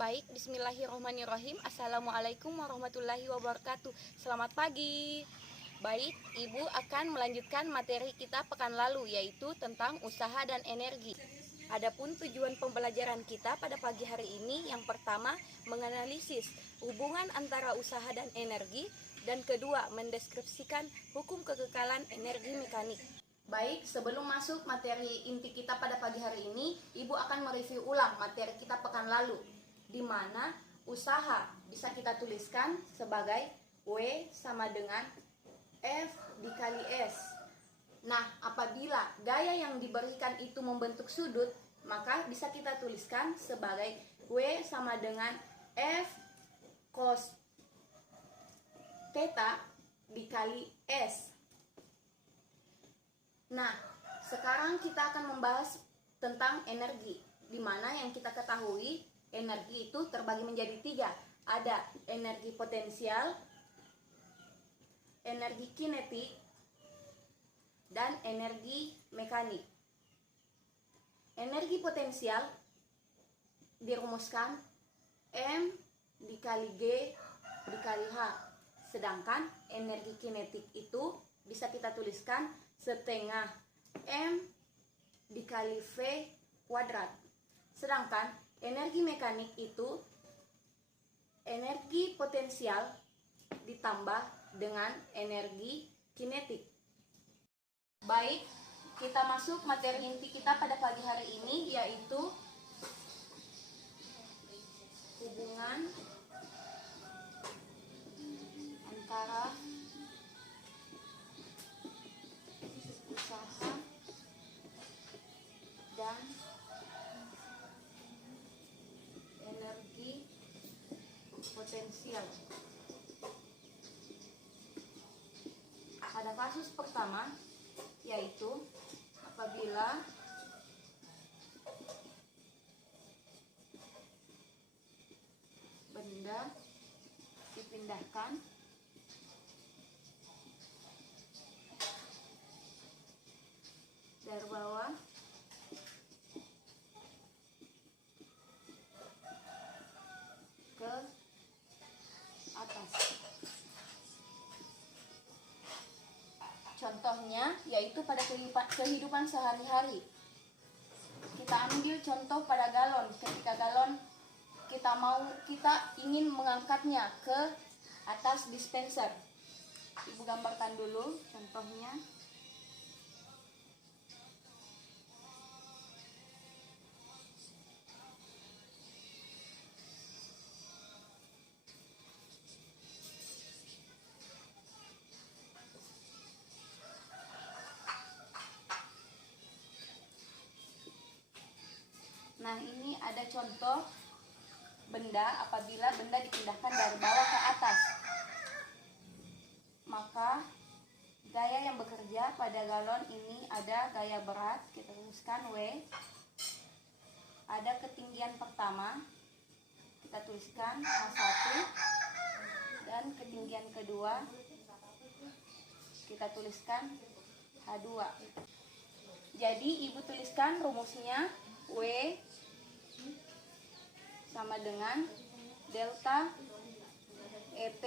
Baik, bismillahirrahmanirrahim. Assalamualaikum warahmatullahi wabarakatuh. Selamat pagi. Baik, Ibu akan melanjutkan materi kita pekan lalu, yaitu tentang usaha dan energi. Adapun tujuan pembelajaran kita pada pagi hari ini, yang pertama, menganalisis hubungan antara usaha dan energi, dan kedua, mendeskripsikan hukum kekekalan energi mekanik. Baik, sebelum masuk materi inti kita pada pagi hari ini, Ibu akan mereview ulang materi kita pekan lalu, di mana usaha bisa kita tuliskan sebagai W sama dengan F dikali S. Nah, apabila gaya yang diberikan itu membentuk sudut, maka bisa kita tuliskan sebagai W sama dengan F cos theta dikali S. Nah, sekarang kita akan membahas tentang energi, di mana yang kita ketahui energi itu terbagi menjadi 3. Ada energi potensial, energi kinetik, dan energi mekanik. Energi potensial dirumuskan M dikali G dikali H. Sedangkan energi kinetik itu bisa kita tuliskan setengah M dikali V kuadrat. Sedangkan energi mekanik itu energi potensial ditambah dengan energi kinetik. Baik, kita masuk materi inti kita pada pagi hari ini, yaitu hubungan antara usaha dan energi potensial. Pada kasus pertama, yaitu apabila benda dipindahkan dari bawah ke atas. Contohnya yaitu pada kehidupan sehari-hari. Kita ambil contoh pada galon. Ketika galon kita ingin mengangkatnya ke atas dispenser. Ibu gambarkan dulu contohnya. Nah, ini ada contoh benda apabila benda dipindahkan dari bawah ke atas. Maka gaya yang bekerja pada galon ini ada gaya berat, kita tuliskan W. Ada ketinggian pertama, kita tuliskan H1. Dan ketinggian kedua, kita tuliskan H2. Jadi Ibu tuliskan rumusnya W sama dengan delta EP,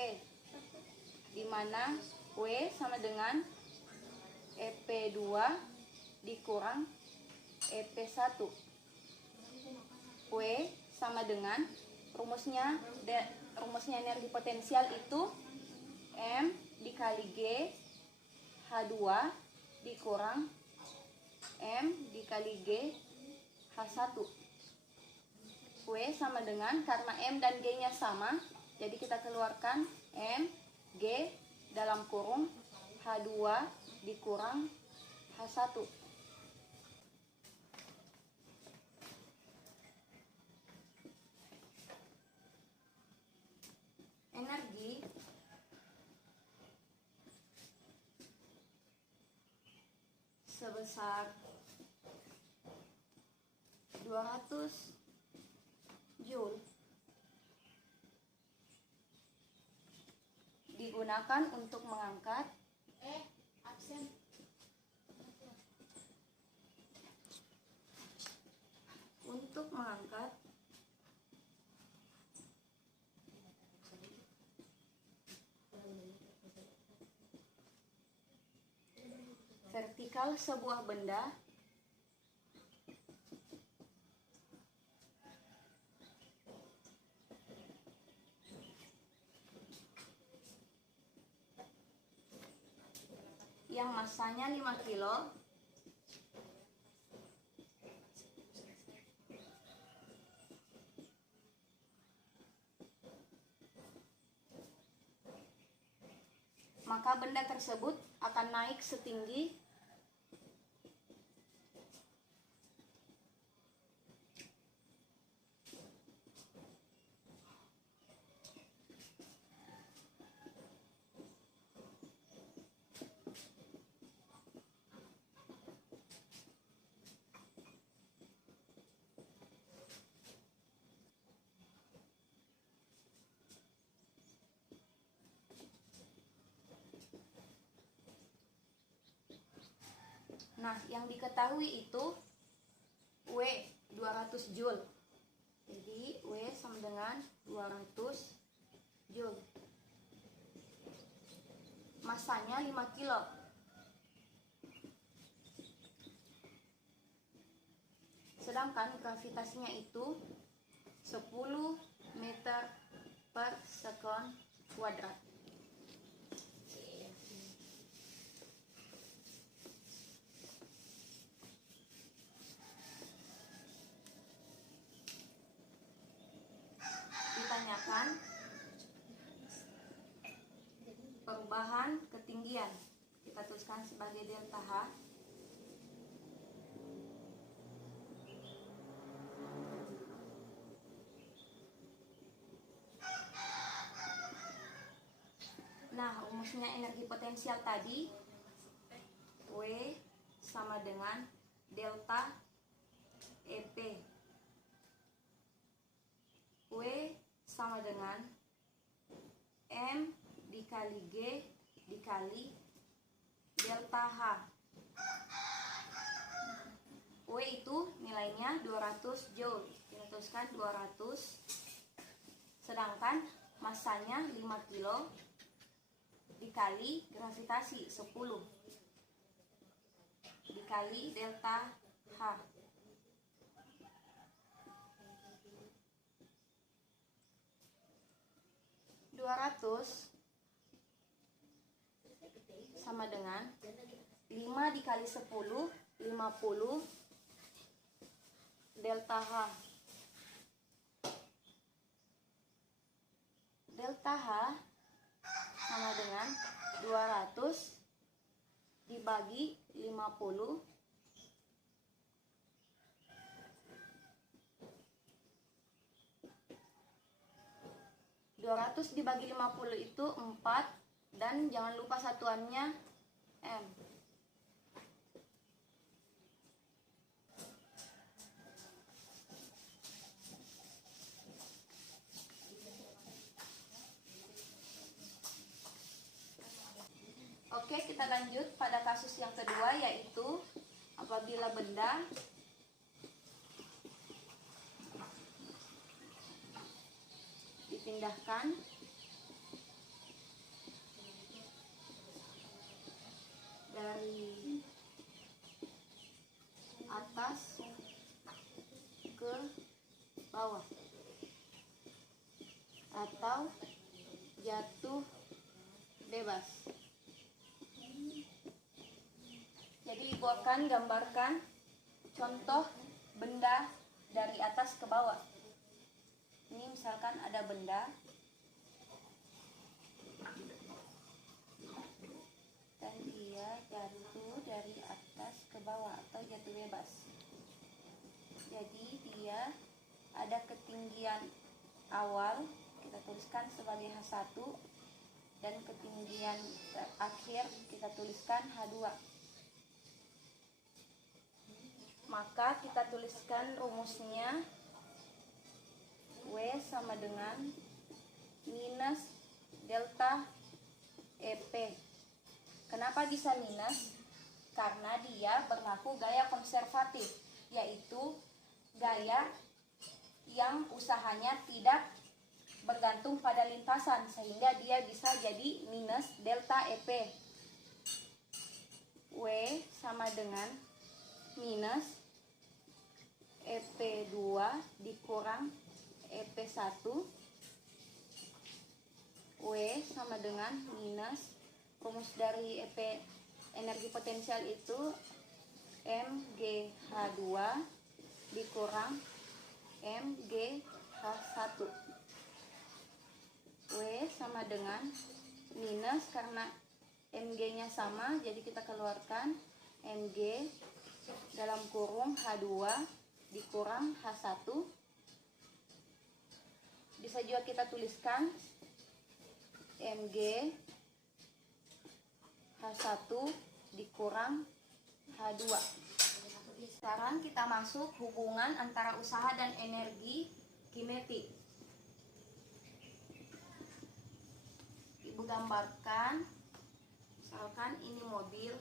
di mana W sama dengan EP2 dikurang EP1. W sama dengan rumusnya energi potensial itu M dikali G H2 dikurang M dikali G H1. W sama dengan, karena M dan G nya sama, jadi kita keluarkan M G dalam kurung H2 dikurang H1. Energi sebesar 200 Joule digunakan untuk mengangkat vertikal sebuah benda yang masanya 5 kilo maka benda tersebut akan naik setinggi Nah, yang diketahui itu W 200 Joule. Jadi W sama dengan 200 Joule. Masanya 5 kilo. Sedangkan gravitasinya itu 10 meter per sekon kuadrat. Ditanyakan perubahan ketinggian, kita tuliskan sebagai delta H. Nah, rumusnya energi potensial tadi W sama dengan delta EP. W sama dengan M dikali G dikali delta H. W itu nilainya 200 Joule. Kita tuliskan 200. Sedangkan masanya 5 kilo dikali gravitasi 10 dikali delta H. Sama dengan 5 dikali 10, 50 delta H. Delta H sama dengan 200 dibagi 50 200 dibagi 50 itu 4, dan jangan lupa satuannya M. Oke, kita lanjut pada kasus yang kedua, yaitu apabila benda dipindahkan dari atas ke bawah atau jatuh bebas. Jadi ibu akan gambarkan contoh benda dari atas ke bawah. Ini misalkan ada benda dan dia jatuh dari atas ke bawah atau jatuh bebas. Jadi dia ada ketinggian awal, kita tuliskan sebagai H1, dan ketinggian akhir kita tuliskan H2. Maka kita tuliskan rumusnya W sama dengan minus delta EP. Kenapa bisa minus? Karena dia berlaku gaya konservatif, yaitu gaya yang usahanya tidak bergantung pada lintasan, sehingga dia bisa jadi minus delta EP. W W sama dengan minus EP2 dikurang EP1. W sama dengan minus, rumus dari EP energi potensial itu MGH2 dikurang MGH1. W sama dengan minus, karena Mg nya sama jadi kita keluarkan Mg dalam kurung H2 dikurang H1. Bisa juga kita tuliskan Mg H1 dikurang H2. Sekarang kita masuk hubungan antara usaha dan energi kinetik. Ibu gambarkan, misalkan ini mobil.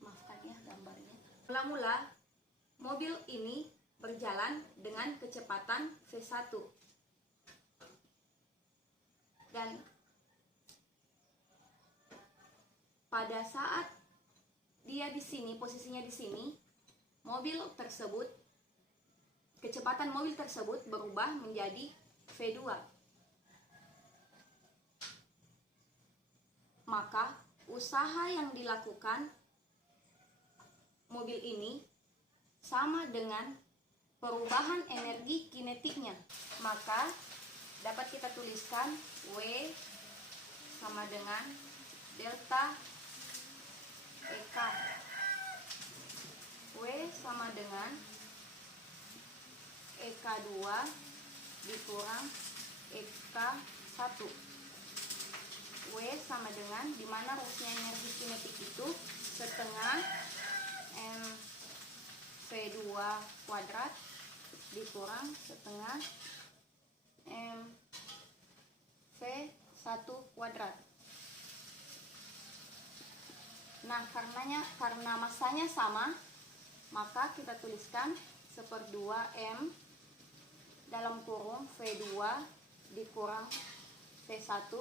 Maafkan ya gambarnya. Mula-mula mobil ini berjalan dengan kecepatan V1. Dan pada saat dia di sini, posisinya di sini, kecepatan mobil tersebut berubah menjadi V2. Maka usaha yang dilakukan mobil ini sama dengan perubahan energi kinetiknya. Maka dapat kita tuliskan W sama dengan delta EK. W sama dengan EK2 dikurang EK1. W sama dengan, dimana rumusnya energi kinetik itu setengah mv2 kuadrat dikurang setengah mv1 kuadrat. Nah, karena masanya sama, maka kita tuliskan 1/2 M dalam kurung V2 dikurang V1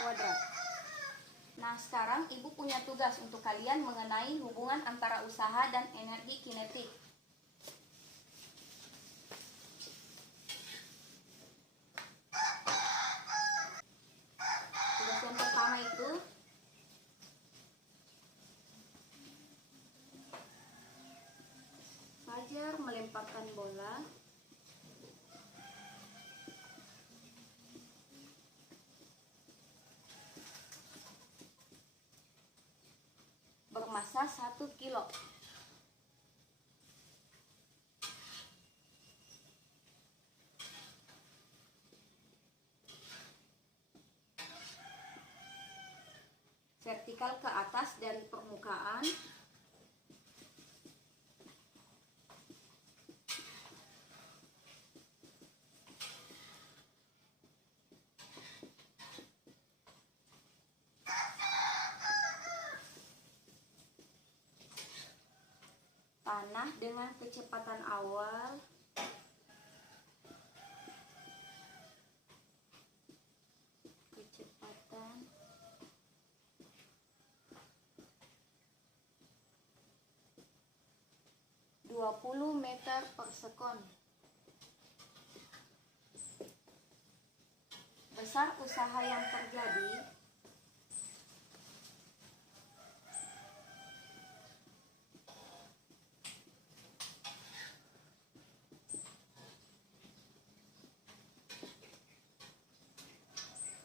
kuadrat. Nah, sekarang Ibu punya tugas untuk kalian mengenai hubungan antara usaha dan energi kinetik. Tugas yang pertama itu Fajar melemparkan bola bermassa 1 kilo. Vertikal ke atas dari permukaan panah dengan kecepatan awal kecepatan 20 meter per sekon. Besar usaha yang terjadi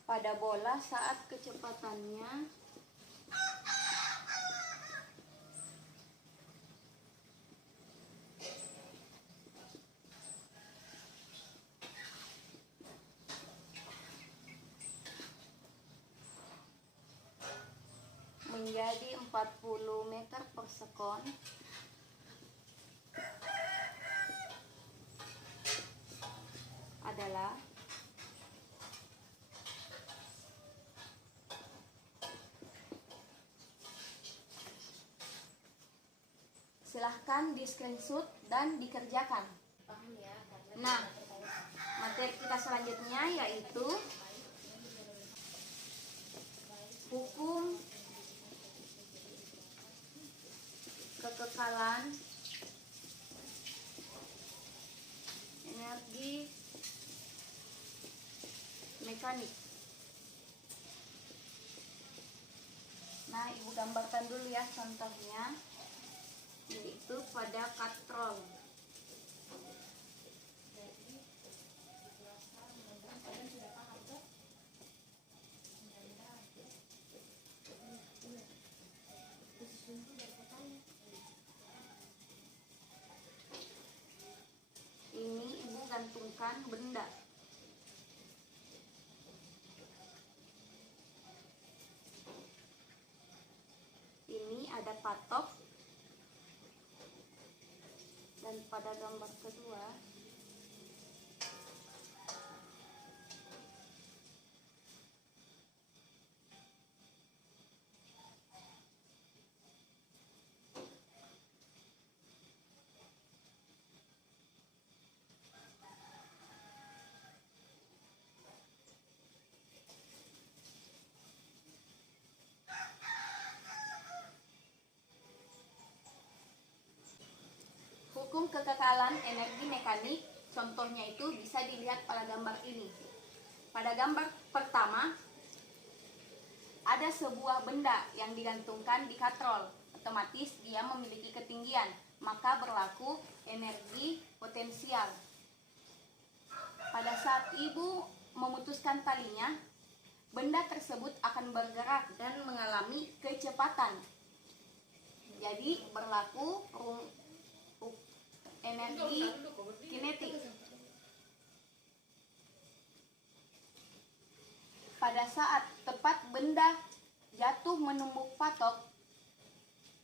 pada bola saat kecepatannya menjadi 40 meter per sekon adalah silahkan di screenshot dan dikerjakan. Nah, materi kita selanjutnya yaitu hukum kekekalan energi mekanik. Nah, Ibu gambarkan dulu ya contohnya, yaitu pada katrol. Ini Ibu gantungkan benda. Ini ada patok. Dan pada gambar kedua hukum kekekalan energi mekanik, contohnya itu bisa dilihat pada gambar ini. Pada gambar pertama, ada sebuah benda yang digantungkan di katrol. Otomatis dia memiliki ketinggian, maka berlaku energi potensial. Pada saat Ibu memutuskan talinya, benda tersebut akan bergerak dan mengalami kecepatan. Jadi berlaku energi kinetik. Pada saat tepat benda jatuh menumbuk patok,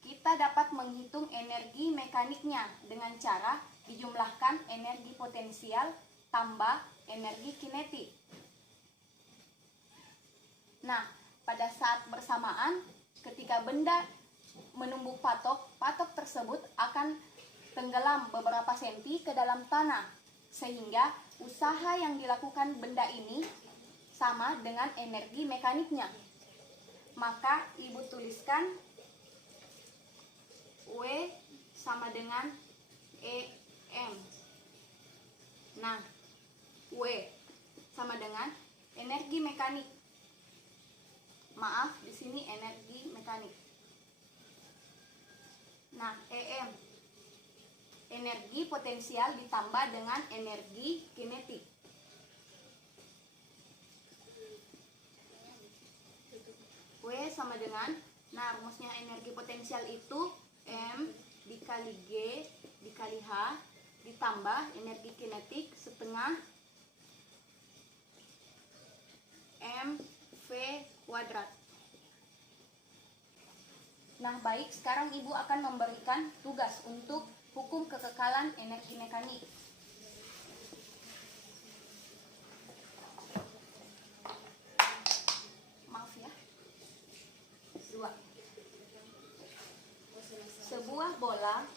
kita dapat menghitung energi mekaniknya dengan cara dijumlahkan energi potensial tambah energi kinetik. Nah, pada saat bersamaan ketika benda menumbuk patok, patok tersebut akan tenggelam beberapa senti ke dalam tanah, sehingga usaha yang dilakukan benda ini sama dengan energi mekaniknya. Maka Ibu tuliskan W sama dengan EM. Nah, W sama dengan energi mekanik. Maaf, di sini energi mekanik. Nah, EM energi potensial ditambah dengan energi kinetik. W sama dengan, nah rumusnya energi potensial itu M dikali G dikali H ditambah energi kinetik setengah MV kuadrat. Nah baik, sekarang Ibu akan memberikan tugas untuk hukum kekekalan energi mekanik. Maaf ya. 2. Sebuah bola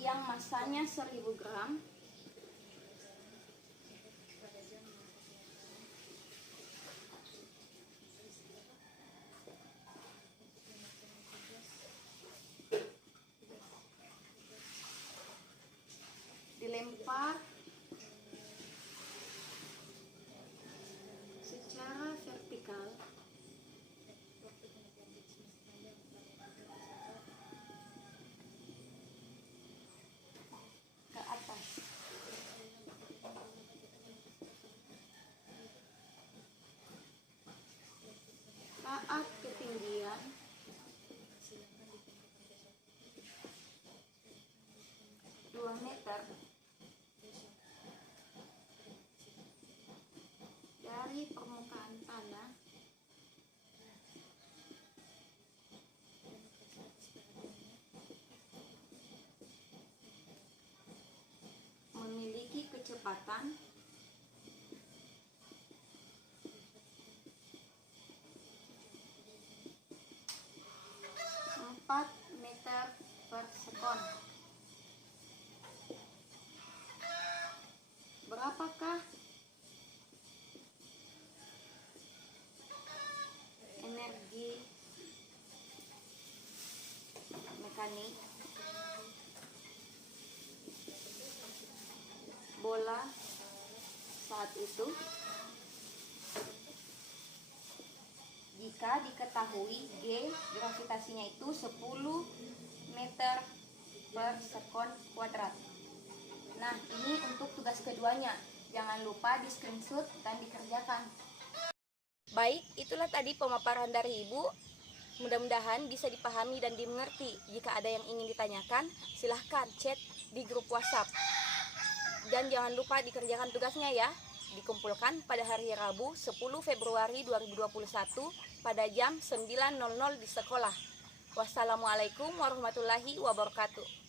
yang masanya 1000 gram dilempar secara vertikal ke atas. kecepatan 4 meter per sekon. Berapakah energi mekanik bola saat itu jika diketahui G gravitasinya itu 10 meter per sekon kuadrat. Nah, ini untuk tugas keduanya. Jangan lupa di screenshot dan dikerjakan. Baik, itulah tadi pemaparan dari Ibu. Mudah-mudahan bisa dipahami dan dimengerti. Jika ada yang ingin ditanyakan, silahkan chat di grup WhatsApp. Dan jangan lupa dikerjakan tugasnya ya. Dikumpulkan pada hari Rabu 10 Februari 2021 pada jam 9.00 di sekolah. Wassalamualaikum warahmatullahi wabarakatuh.